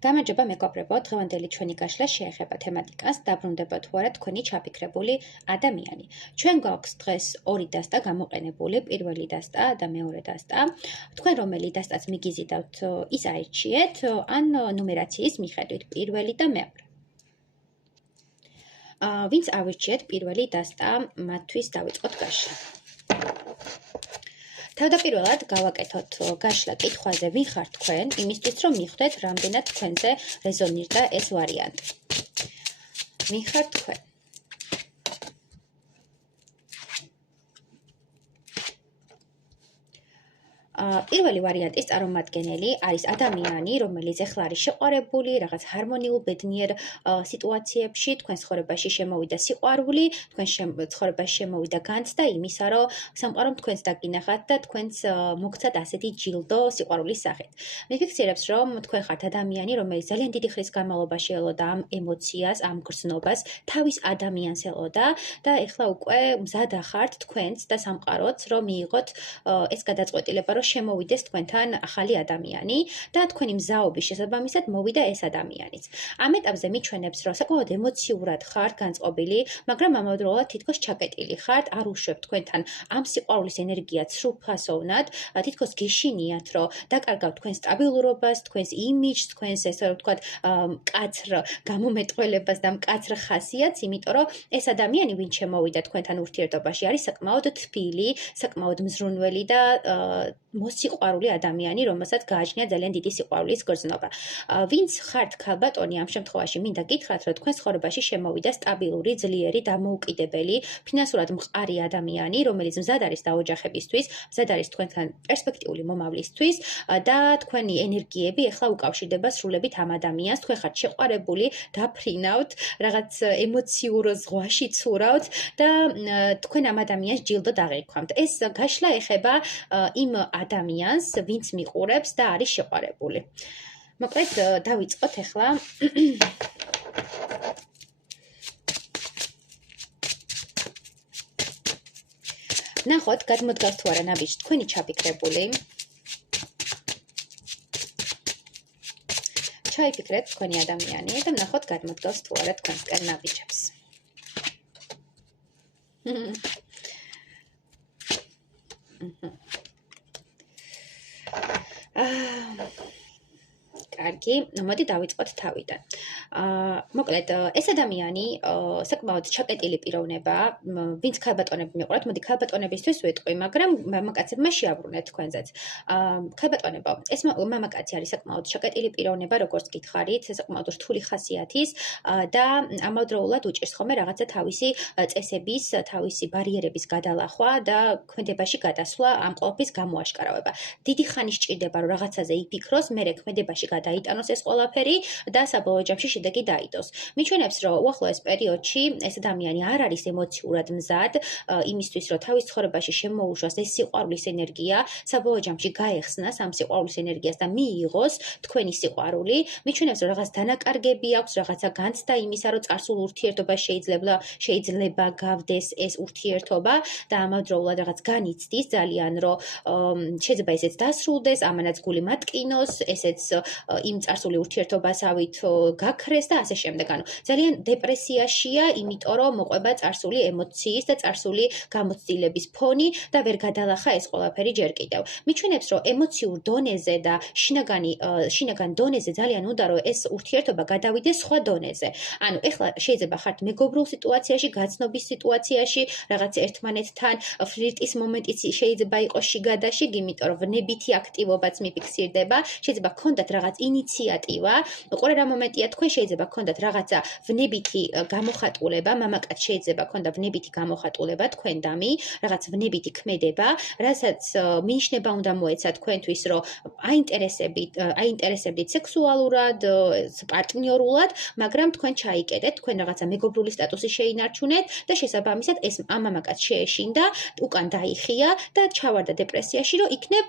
გამარჯობა მეგობრებო, დღევანდელი ჩვენი გაშლა შეეხება თემატიკას, დაბრუნდება თუ არა თქვენი ჩაფიქრებული ადამიანი. ჩვენ გვაქვს დღეს ორი დასტა გამოყენებული, პირველი დასტა და მეორე დასტა. თქვენ რომელი დასტაც მიგიზიდავთ, ის აირჩიეთ, ან ნუმერაციის მიხედვით პირველი და მეორე. ვინც ავირჩიეთ პირველი დასტა, მათთვის დავიწყოთ გაშლა. თავდაპირველად გავაკეთოთ გაშლა კითხვაზე ვინ ხარ თქვენ, იმისთვის რომ მიხვდეთ რამდენად თქვენზე რეზონირდა ეს ვარიანტი. ვინ ხარ თქვენ? პირველი ვარიანტის წარმომადგენელი არის ადამიანი, რომელიც ეხლა არის შეყვარებული, რაღაც ჰარმონიულ ბედნიერ სიტუაციებში, თქვენ ცხოვრებაში შემოვიდა სიყვარული, თქვენ ცხოვრებაში შემოვიდა განცდა იმისა, რომ სამყარომ თქვენს დაგინახათ და თქვენს მოგცათ ასეთი ჯილდო სიყვარულის სახით. მიფიქსირებს, რომ თქვენ ხართ ადამიანი, რომელიც ძალიან დიდი ხნის განმავლობაში ელოდა ამ ემოციას, ამ გრძნობას, თავის ადამიანს ელოდა და ეხლა უკვე მზად ახართ თქვენც და სამყაროც, რომ მიიღოთ ეს გადაწყვეტილება, რომ შემოვიდეს თქვენთან ახალი ადამიანი და თქვენი მზაობის შესაბამისად მოვიდა ეს ადამიანიც. ამ ეტაპზე მიჩვენებს, რომ საკმაოდ ემოციურად ხართ განწყობილი, მაგრამ ამავდროულად თითქოს ჩაკეტილი ხართ, არ უშვებთ თქვენთან ამ სიყვარულის ენერგია ცრუფასოვნად, თითქოს გეშინიათ, რომ დაკარგავთ თქვენ სტაბილურობას, თქვენს იმიჯს, თქვენს ესე რომ ვთქვათ, მკაცრ გამომეტყველებას და მკაცრ ხასიათს, იმიტომ რომ ეს ადამიანი, ვინც შემოვიდა თქვენთან ურთიერთობაში, არის საკმაოდ თბილი, საკმაოდ მზრუნველი და მოსიყვარული ადამიანი, რომელსაც გააჩნია ძალიან დიდი სიყვარულის გრძნობა. ვინც ხართ ქალბატონი, ამ შემთხვევაში მინდა გითხრათ, რომ თქვენ ცხოვრებაში შემოვიდა სტაბილური, ძლიერი, დამოუკიდებელი, ფინანსურად მყარი ადამიანი, რომელიც მზად არის დაოჯახებისთვის, მზად არის თქვენთან პერსპექტიული მომავლისთვის და თქვენი ენერგიები ეხლა უკავშირდება სრულებით ამ ადამიანს, თქვენ ხართ შეყვარებული, დაფრინავთ, რაღაც ემოციურ ზღვაში ცურავთ და თქვენ ამ ადამიანს ჯილდო დაღიქვამთ. ეს გაშლა ეხება იმ ადამიანს, ვინც მიყურებს და არის შეყვარებული. მოკლედ დავიწყოთ ახლა ნახოთ, გადმოდგავს თუ არა ნაბიჯს თქვენი ჩაფიქრებული. ჩაიფიქრეთ თქვენი ადამიანი და ნახოთ, გადმოდგავს თუ არა თქვენსკენ ნაბიჯებს. კარგი, მოდი დავიწყოთ თავიდან. მოკლედ, ეს ადამიანი საკმაოდ ჩაკეტილი პიროვნებაა, ვინც ქალბატონები მიყურებთ, მოდი ქალბატონებისთვის ვეტყვი, მაგრამ მამაკაცებმა შეაბრუნეთ თქვენზეც. ქალბატონებო, ეს მამაკაცი არის საკმაოდ ჩაკეტილი პიროვნება, როგორც გითხარით, საკმაოდ რთული ხასიათის და ამავდროულად უჭირს ხოლმე რაღაცა თავისი წესების, თავისი ბარიერების გადალახვა და ქმედებაში გადასვლა, ამ ყველაფრის გამოაშკარავება. დიდი ხანი სჭირდება, რომ რაღაცაზე იფიქროს, მერე ქმედებაში დაიტანოს ეს ყველაფერი და საბოლოო ჯამში შედეგი დაიდოს. მიჩვენებს, რომ უახლოეს პერიოდში ეს ადამიანი არ არის ემოციურად მზად იმისთვის, რომ თავის ცხოვრებაში შემოუშვას ეს სიყვარულის ენერგია, საბოლოო ჯამში გაეხსნას ამ სიყვარულის ენერგიას და მიიღოს თქვენი სიყვარული. მიჩვენებს, რომ რაღაც დანაკარგები აქვს, რაღაცა განცდა იმისა, რომ წარსულ ურთიერთობას შეიძლება გავდეს ეს ურთიერთობა და ამავდროულად რაღაც განიცდის ძალიან, რომ შეიძლება ესეც დასრულდეს, ამანაც გული მატკინოს, ესეც იმ წარსული ურთიერთობასავით გაქრეს და ასე შემდეგ. ანუ ძალიან დეპრესიაშია, იმიტომ რომ მოყვება წარსული ემოციის და წარსული გამოცდილების ფონი და ვერ გადალახა ეს ყველაფერი ჯერ კიდევ. მიჩვენებს, რომ ემოციურ დონეზე და შინაგან დონეზე ძალიან უნდა რომ ეს ურთიერთობა გადავიდეს სხვა დონეზე. ანუ ეხლა შეიძლება ხართ მეგობრულ სიტუაციაში, გაცნობის სიტუაციაში, რაღაც ერთმანეთთან ფლირტის მომენტიც შეიძლება იყოს შიგადაშიგ, იმიტომ რომ ვნებითი აქტივობაც მიფიქსირდება, შეიძლება გქონდათ რაღაც ინიციატივა, უყურე რა მომენტია, თქვენ შეიძლება გქონდათ რაღაცა ვნებითი გამოხატულება, მამაკაც შეიძლება გქონდა ვნებითი გამოხატულება თქვენდამი, რაღაც ვნებითი ქმედება, რასაც მინიშნება უნდა მოეცა თქვენთვის, რომ აინტერესებდით სექსუალურად, პარტნიორულად, მაგრამ თქვენ ჩაიკეტეთ, თქვენ რაღაცა მეგობრული სტატუსი შეინარჩუნეთ და შესაბამისად ეს ამ მამაკაც შეეშინდა, უკან დაიხია და ჩავარდა დეპრესიაში, რომ იქნებ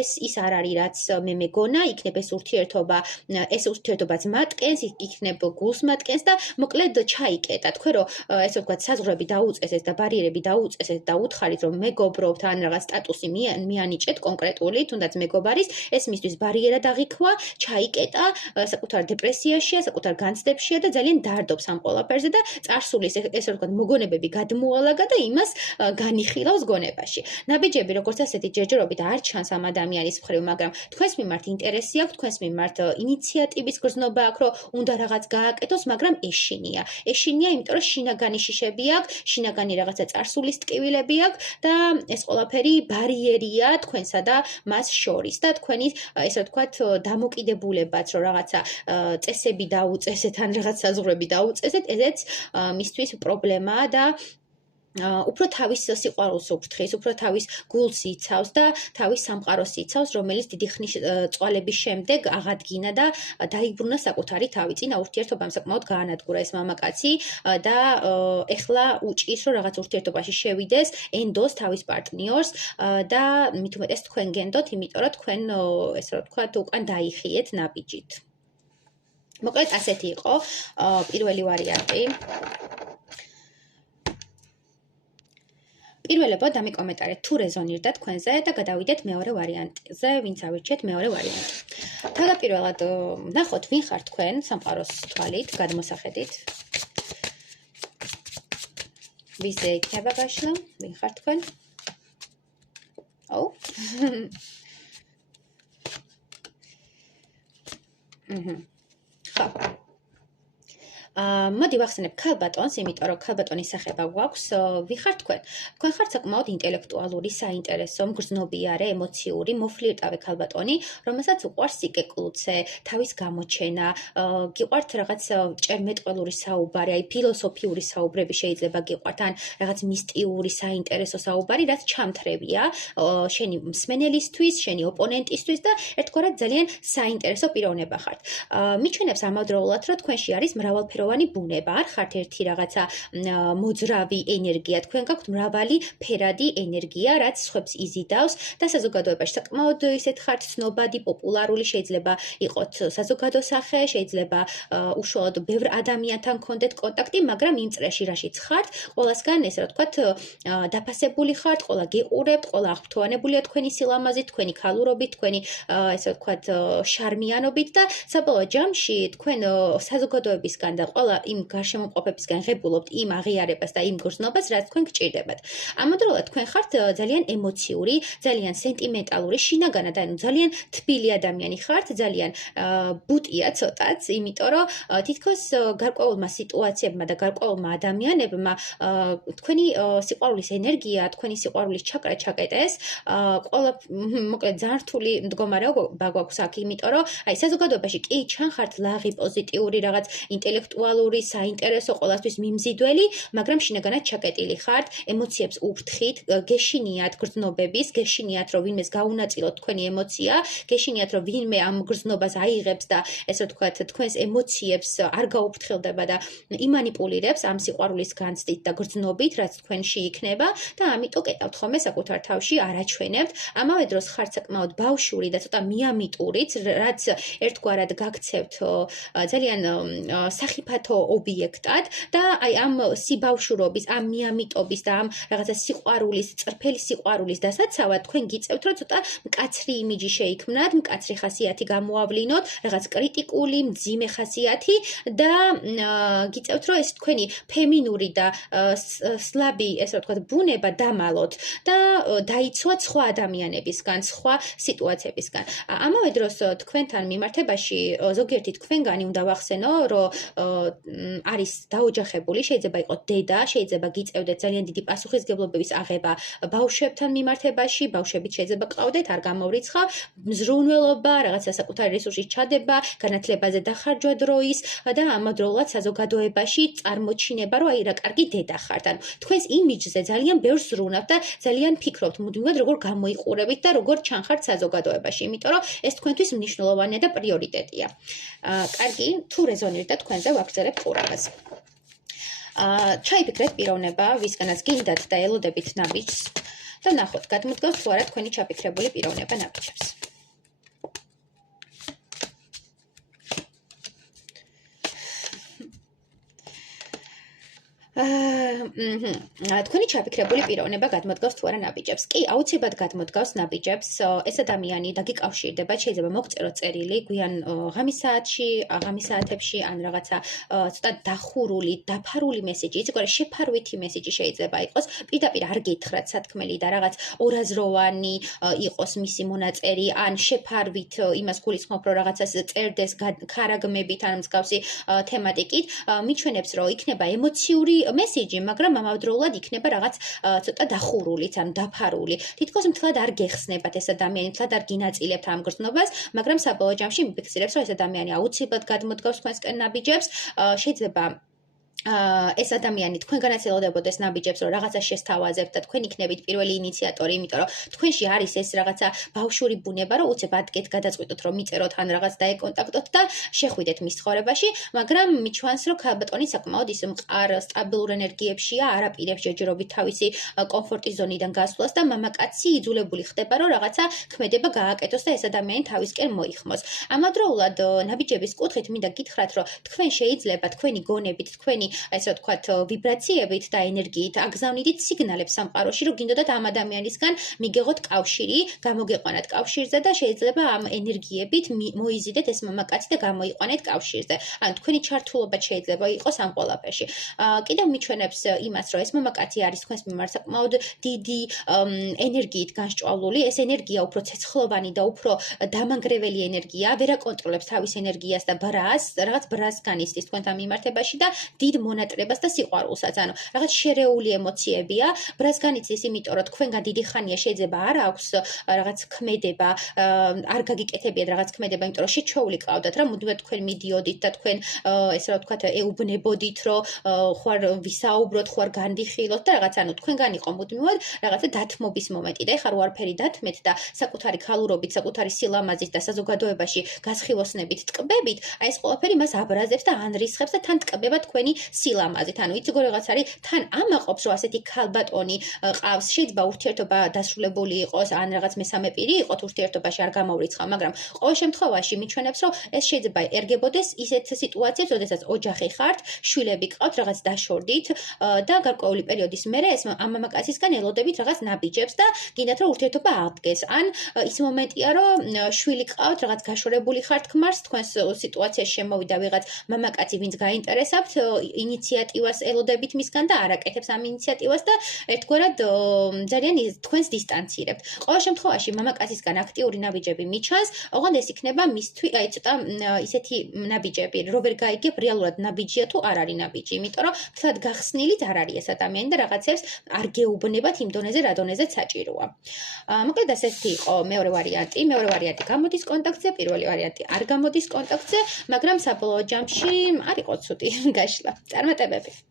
ეს ის არ არის, რაც მე მეგონა, იქნებ ეს ურთიერთობა ურთიერთობა, ეს ურთიერთობა ძმატკენს, იქნებ გულს მატკენს და მოკლედ ჩაიკეტა. თქვენ რომ ესე ვთქვათ, საზღვრები დაუწესეთ და ბარიერები დაუწესეთ და უთხარით რომ მეგობრობთ ან რაღაც სტატუსი მიანიჭეთ კონკრეტული, თუნდაც მეგობარის, ეს მისთვის ბარიერა დაღიქვა, ჩაიკეტა, საკუთარ დეპრესიაშია, საკუთარ განცდებშია და ძალიან დარდობს ამ ყველაფერზე და წარსულის ესე ვთქვათ, მოგონებები გადმოალაგა და იმას განიხილავს გონებაში. ნაბიჯები როგორც ასეთი ჯერჯერობით არ ჩანს ამ ადამიანის მხრივ, მაგრამ თქვენს მიმართ ინტერესი აქვს, თქვენს მიმართ ინიციატივის გრძნობა აქვს, რომ უნდა რაღაც გააკეთოს, მაგრამ ეშინია. ეშინია, იმიტომ რომ შინაგანი შიშები აქვს, შინაგანი რაღაცა წარსულის ტკივილები აქვს და ეს ყველაფერი ბარიერია თქვენსა და მას შორის და თქვენი ესე ვთქვათ, დამოკიდებულებაც, რომ რაღაცა წესები დაუწესეთ ან რაღაც საზღვრები დაუწესეთ, ესეც მისთვის პრობლემაა და უფრო თავის სიყვარულს უფრთხის, უფრო თავის გულს იცავს და თავის სამყაროს იცავს, რომელიც დიდი ხნის წვალების შემდეგ აღადგინა და დაიბრუნა საკუთარი თავი. წინა ურთიერთობამ საკმაოდ გაანადგურა ეს მამაკაცი და ეხლა უჭირს, რომ რაღაც ურთიერთობაში შევიდეს, ენდოს თავის პარტნიორს და მით უმეტეს თქვენ გენდოთ, იმიტომ რომ თქვენ ესე რომ ვთქვათ, უკან დაიხიეთ ნაბიჯით. მოკლედ ასეთი იყო პირველი ვარიანტი. პირველებო დამიკომენტარეთ თუ რეზონირდა თქვენზე და გადავიდეთ მეორე ვარიანტზე, ვინც ავირჩიეთ მეორე ვარიანტი. თავდაპირველად ნახოთ ვინ ხართ თქვენ სამყაროს თვალით, გადმოსახედით. ვიზე იქნება გაშლა? ვინ ხართ თქვენ? ო? ხო. მოდი ვახსენებ ქალბატონს, იმიტომ რომ ქალბატონის სახება გვაქვს. ვინ ხართ თქვენ? თქვენ ხართ საკმაოდ ინტელექტუალური, საინტერესო, მგრძნობიარე, ემოციური, მოფლირტავე ქალბატონი, რომელსაც უყვარს სიკეკლუცე, თავის გამოჩენა, გიყვართ რაღაც ჭერმეტყველური საუბარი, აი ფილოსოფიური საუბრები შეიძლება გიყვართ, ან რაღაც მისტიური, საინტერესო საუბარი, რაც ჩამთრევია შენი მსმენელისთვის, შენი ოპონენტისთვის და ერთგვარად ძალიან საინტერესო პიროვნება ხართ. მიჩვენებს ამავდროულად, რომ თქვენში არის მრავალფეროვანი ბუნება, არ ხართ ერთი რაღაცა მოძრავი ენერგია, თქვენ გაქვთ მრავალი ფერადი ენერგია, რაც სხვებს იზიდავს და საზოგადოებაში საკმაოდ ისეთ ხართ ცნობადი, პოპულარული, შეიძლება იყოთ საზოგადო სახე, შეიძლება უშუალოდ ბევრ ადამიანთან გქონდეთ კონტაქტი, მაგრამ იმ წრეში რაშიც ხართ, ყველასგან ესე რომ ვთქვათ, დაფასებული ხართ, ყველა გიყურებთ, ყველა აღფრთოვანებულია თქვენი სილამაზით, თქვენი ქალურობით, თქვენი ესე ვთქვათ, შარმიანობით და საბოლოო ჯამში თქვენ საზოგადოებისგან და ყველა იმ გარშემოყოფებისგან ღებულობთ იმ აღიარებას და იმ გრძნობას, რაც თქვენ გჭირდებათ. ამავდროულად თქვენ ხართ ძალიან ემოციური, ძალიან სენტიმენტალური, შინაგანად, ანუ ძალიან თბილი ადამიანი ხართ, ძალიან ბუტია ცოტაც, იმიტომ რომ თითქოს გარკვეულმა სიტუაციებმა და გარკვეულმა ადამიანებმა თქვენი სიყვარულის ენერგია, თქვენი სიყვარულის ჩაკრა ჩაკეტეს, ყველა მოკლედ ძალიან რთული მდგომარეობა გვაქვს აქ, იმიტომ რომ აი საზოგადოებაში კი ჩანხართ ლაღი, პოზიტიური რაღაც ინტელექტუალური, საინტერესო, ყველასთვის მიმზიდველი, მაგრამ შინაგანად ჩაკეტილი ხართ, ემოციებს უფრთხით, გეშინიათ გრძნობების, გეშინიათ რომ ვინმეს გაუნაწილოთ თქვენი ემოცია, გეშინიათ რომ ვინმე ამ გრძნობას აიღებს და ესე ვთქვათ, თქვენს ემოციებს არ გაუფრთხილდება და იმანიპულირებს ამ სიყვარულის განცდით და გრძნობით, რაც თქვენში იქნება და ამიტომ კეტავთ ხოლმე საკუთარ თავში, არაჩვენებთ. ამავე დროს ხართ საკმაოდ ბავშვური და ცოტა მიამიტურიც, რაც ერთგვარად გაქცევთ ძალიან სახიფათო ობიექტად და აი ამ სიბავშვურობის, ამ მიამიტობის და ამ რაღაცა სიყვარულის, წრფელი სიყვარულის დასაცავად თქვენ გიწევთ, რომ ცოტა მკაცრი იმიჯი შეიქმნათ, მკაცრი ხასიათი გამოავლინოთ, რაღაც კრიტიკული, მძიმე ხასიათი და გიწევთ, რომ ეს თქვენი ფემინური და სლაბი, ესე ვთქვათ, ბუნება დამალოთ და დაიცვათ სხვა ადამიანებისგან, სხვა სიტუაციებისგან. ამავე დროს თქვენთან მიმართებაში ზოგიერთი თქვენგანი უნდა ვახსენო, რომ არის დაოჯახებული, შეიძლება იყოს დედა, შეიძლება გიწევდეთ ძალიან დიდი პასუხისმგებლობების აღება ბავშვებთან მიმართებაში, ბავშვებით შეიძლება გყავდეთ, არ გამოვრიცხავ, მზრუნველობა, რაღაცა საკუთარი რესურსის ჩადება, განათლებაზე დახარჯვა დროის და ამავდროულად საზოგადოებაში წარმოჩინება, რომ აი რა კარგი დედა ხართ. ანუ თქვენს იმიჯზე ძალიან ბევრს ზრუნავთ და ძალიან ფიქრობთ მუდმივად როგორ გამოიყურებით და როგორ ჩანხართ საზოგადოებაში, იმიტომ რომ ეს თქვენთვის მნიშვნელოვანია და პრიორიტეტია. კარგი, თუ რეზონირდა თქვენზე ვაგრძელებ ყურებას. ჩაიფიქრეთ პიროვნება, ვისგანაც გინდათ და ელოდებით ნაბიჯს და ნახოთ, გადმოდგავს თუ არა თქვენი ჩაფიქრებული პიროვნება ნაბიჯებს. თქვენი ჩაფიქრებული პიროვნება გადმოდგავს თუ არა ნაბიჯებს? კი, აუცილებლად გადმოდგავს ნაბიჯებს. ეს ადამიანი დაგიკავშირდება, შეიძლება მოგწეროთ წერილი გვიან ღამის საათში, ღამის საათებში ან რაღაცა ცოტა დახურული, დაფარული მესიჯი, იცი ყურე, შეფარვითი მესიჯი შეიძლება იყოს. პირდაპირ არ გითხრათ სათქმელი და რაღაც ორაზროვანი იყოს მისი მონაწერი, ან შეფარვით იმას გულისხმობ, რომ რაღაცას წერდეს ქარაგმებით ან მსგავსი თემატიკით, მიჩვენებს, რომ იქნება ემოციური მესიჯი, მაგრამ ამავდროულად იქნება რაღაც ცოტა დახურულიც, ან დაფარული. თითქოს მთლად არ გეხსნებათ ეს ადამიანი, მთლად არ გინაწილებთ ამ გრძნობას, მაგრამ საბოლოო ჯამში მიფიქსირებს, რომ ეს ადამიანი აუცილებლად გადმოდგავს თქვენსკენ ნაბიჯებს, შეიძლება ეს ადამიანი თქვენგანაც ელოდებოდეს ნაბიჯებს, რომ რაღაცა შესთავაზებთ და თქვენ იქნებით პირველი ინიციატორი, იმიტომ რომ თქვენში არის ეს რაღაცა ბავშვური ბუნება, რომ უცებ ადგეთ გადაწყვიტოთ, რომ მიწეროთ ან რაღაც დაეკონტაქტოთ და შეხვიდეთ მის ცხოვრებაში, მაგრამ მიჩვენს, რომ ქალბატონი საკმაოდ ის მყარ, სტაბილურ ენერგიებშია, არ აპირებს ჯერჯერობით თავისი კომფორტის ზონიდან გასვლას და მამაკაცი იძულებული ხდება, რომ რაღაცა ქმედება გააკეთოს და ეს ადამიანი თავისკენ მოიხმოს. ამავდროულად ნაბიჯების კუთხით მინდა გითხრათ, რომ თქვენ შეიძლება თქვენი გონებით, თქვენი ესე ვთქვათ, ვიბრაციებით და ენერგიით აგზავნიდით სიგნალებს სამყაროში, რომ გინდოდათ ამ ადამიანისგან მიგეღოთ კავშირი, გამოგეყვანათ კავშირზე და შეიძლება ამ ენერგიებით მოიზიდეთ ეს მამაკაცი და გამოიყვანეთ კავშირზე. ან თქვენი ჩართულობა შეიძლება იყოს ამ ყველაფერში. კიდევ მიჩვენებს იმას, რომ ეს მამაკაცი არის თქვენს მიმართ საკმაოდ დიდი ენერგიით განსჭვალული, ეს ენერგია უფრო ცეცხლოვანი და უფრო დამანგრეველი ენერგია, ვერ აკონტროლებს თავის ენერგიას და ბრას, რაღაც ბრას განიცდის თქვენთან მიმართებაში და დიდ მონატრებას და სიყვარულსაც, ანუ რაღაც შერეული ემოციებია, ბრას განიცდის, იმიტომ რომ თქვენგან დიდი ხანია შეიძლება არ აქვს რაღაც ქმედება, არ გაგიკეთებიათ რაღაც ქმედება, იმიტომ რომ შეჩვეული ყავდათ რა, მუდმივად თქვენ მიდიოდით და თქვენ ესე რა ვთქვათ, ეუბნებოდით, რომ ხوار ვისაუბროთ, ხوار განვიხილოთ და რაღაც, ანუ თქვენგან იყო მუდმივად რაღაცა დათმობის მომენტი და ეხლა რო არაფერი დათმეთ და საკუთარი ქალურობით, საკუთარი სილამაზით და საზოგადოებაში გასხივოსნებით ტკბებით, აი ეს ყველაფერი მას აბრაზებს და ანრისხებს და თან ტკბება თქვენი სილამაზით. ანუ იცი როგორ რაღაც არის, თან ამაყობს, რომ ასეთი ქალბატონი ყავს, შეიძლება ურთიერთობა დასრულებული იყოს, ან რაღაც მესამე პირი იყოს ურთიერთობაში, არ გამოვრიცხავ, მაგრამ ყოველ შემთხვევაში მიჩვენებს, რომ ეს შეიძლება ერგებოდეს ისეთ სიტუაციებს, როდესაც ოჯახი ხართ, შვილები გყავთ, რაღაც დაშორდით და გარკვეული პერიოდის მერე ეს ამ მამაკაცისგან ელოდებით რაღაც ნაბიჯებს და გინდათ, რომ ურთიერთობა აღდგეს. ან ის მომენტია, რომ შვილი გყავთ, რაღაც გაშორებული ხართ ქმარს, თქვენს სიტუაციაში შემოვიდა ვიღაც მამაკაცი, ვინც გაინტერესებთ ინიციატივას ელოდებით მისგან და არ აკეთებს ამ ინიციატივას და ერთგვარად ძალიან თქვენს დისტანცირებთ. ყოველ შემთხვევაში მამაკაცისგან აქტიური ნაბიჯები მიჩანს, ოღონდ ეს იქნება მისთვის, აი ცოტა ისეთი ნაბიჯები, რომ ვერ გაიგებ რეალურად ნაბიჯია თუ არ არის ნაბიჯი, იმიტომ რომ თლად გახსნილით არ არის ეს ადამიანი და რაღაცებს არ გეუბნებათ იმ დონეზე, რა დონეზეც საჭიროა. მოკლედ ასეთი იყო მეორე ვარიანტი. მეორე ვარიანტი გამოდის კონტაქტზე, პირველი ვარიანტი არ გამოდის კონტაქტზე, მაგრამ საბოლოო ჯამში არ იყო ცუდი გაშლა. წარმატებები.